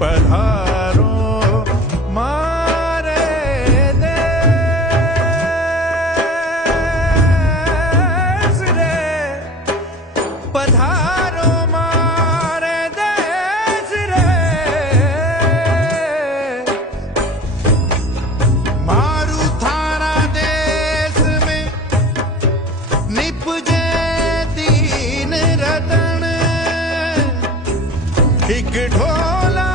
पधारो मारे देश रे, पधारो मारे देश रे। मारू थारा देश में निपजे दीन रतन, एक ढोला